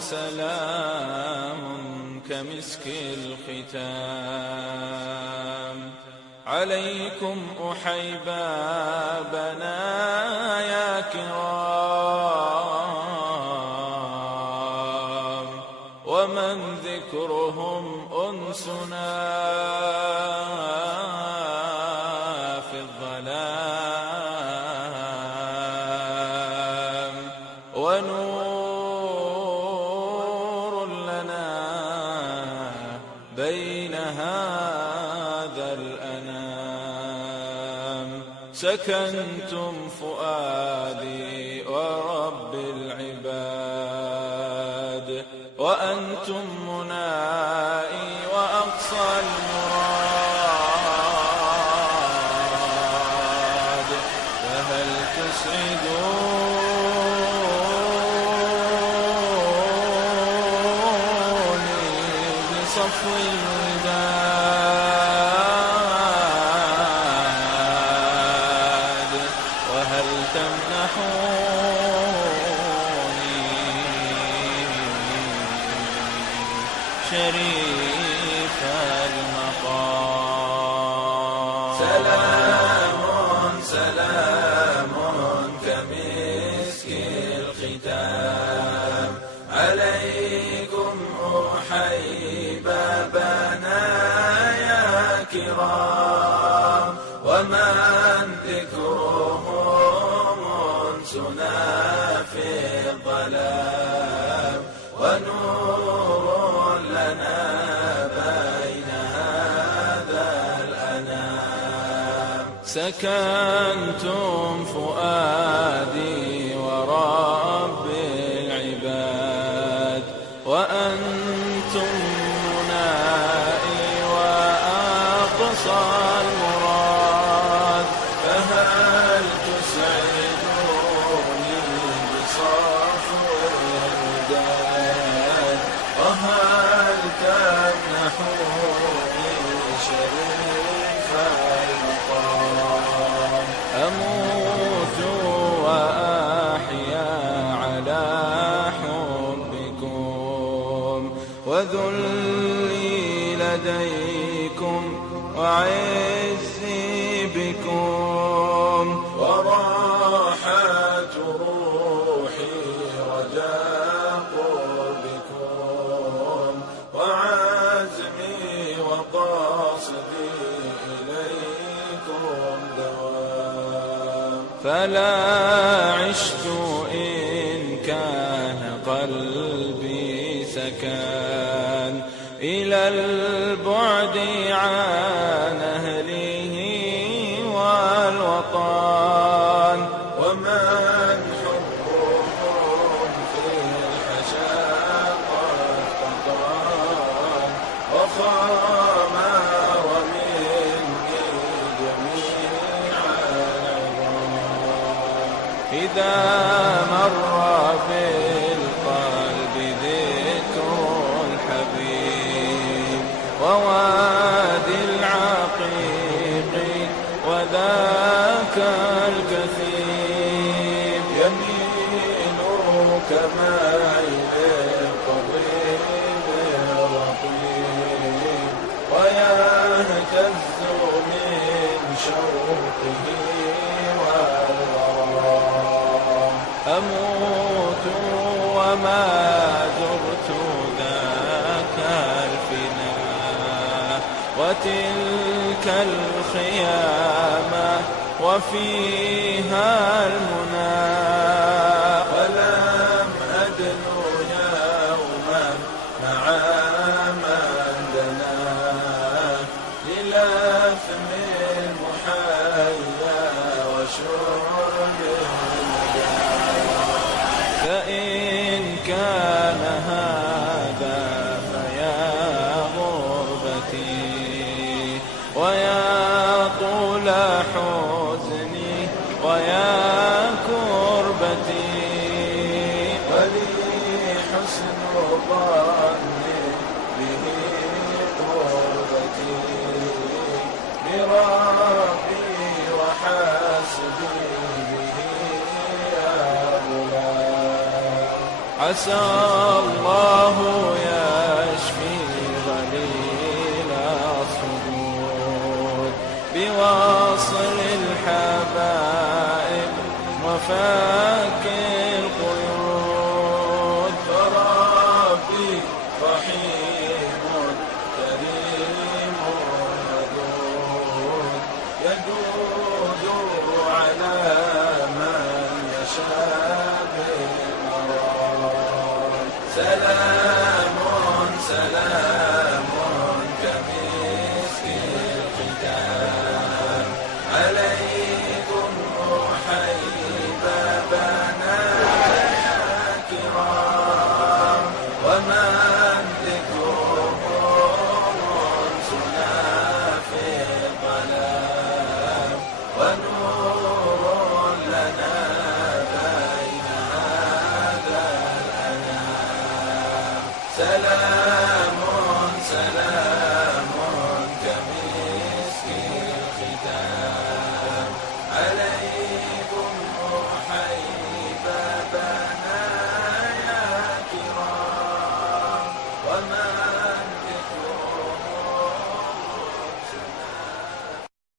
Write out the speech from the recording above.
سلام كمسك الختام عليكم أحيبابنا يا كرام، ومن ذكرهم أنسنا في الظلام، ونور لنا بين هذا الأنام. سكنتم فؤادي ورب العباد، وأنتم منائي وأقصى المراد، فهل تسعدوني بصفو الوداد، وهل تمنحوني شريف المقام. سلام سلام كمسك الختام عليكم أحيبابنا يا كرام، ومن ذكرهم أنسنا في الظلام، ونور لنا بين هذا الأنام. سكنتم فؤادي ورب العباد، وأنتم منائي وأقصى المراد، فهل تسعدوني بصفو الوداد، وهل تمنحوني شريف المقام. أموت وأحيا على حبكم، وذلي لديكم وعزي بكم، وراحة روحي رجاء قربكم، وعزمي وقاصدي إليكم دوام. فلا عشت إن كان قلبي سكان إلى البعد عن أهله والوطن، ومن حبهم في الحشا قد تطال، وخام ومني جميع العظام. إذا مر بالقلب ذكر الحبيب، ووادي العقيق وذاك الكثيب، يمين كميل الطبيب الرقيب، ويهتز من شوقه والغرام. أموت وما زرت ذاك الفناء، وتلك الخيامة وفيها المنى، ولم أدنو يوما مع من دنا للثم المحيا وشرب المدى. فإن كان هذا فيا غربتي، ويا طول حزني، ويا كربتي، ولي حسن ظني به قربتي، بربي وحسبي به يا غلام. عسى الله يشفي غليل الصدور بوصل الحبائب وفك القيود. فربي رحيم كريم ودود يجود على من يشاء بالمراد. سلام سلام كمسك الختام عليكم رحيب بنايا كرام ومن ذكرهم انسنا في الظلام ونور لنا بين هذا الأنام. سلام سلام كمسك الختام عليكم رحيب بنايا كرام وما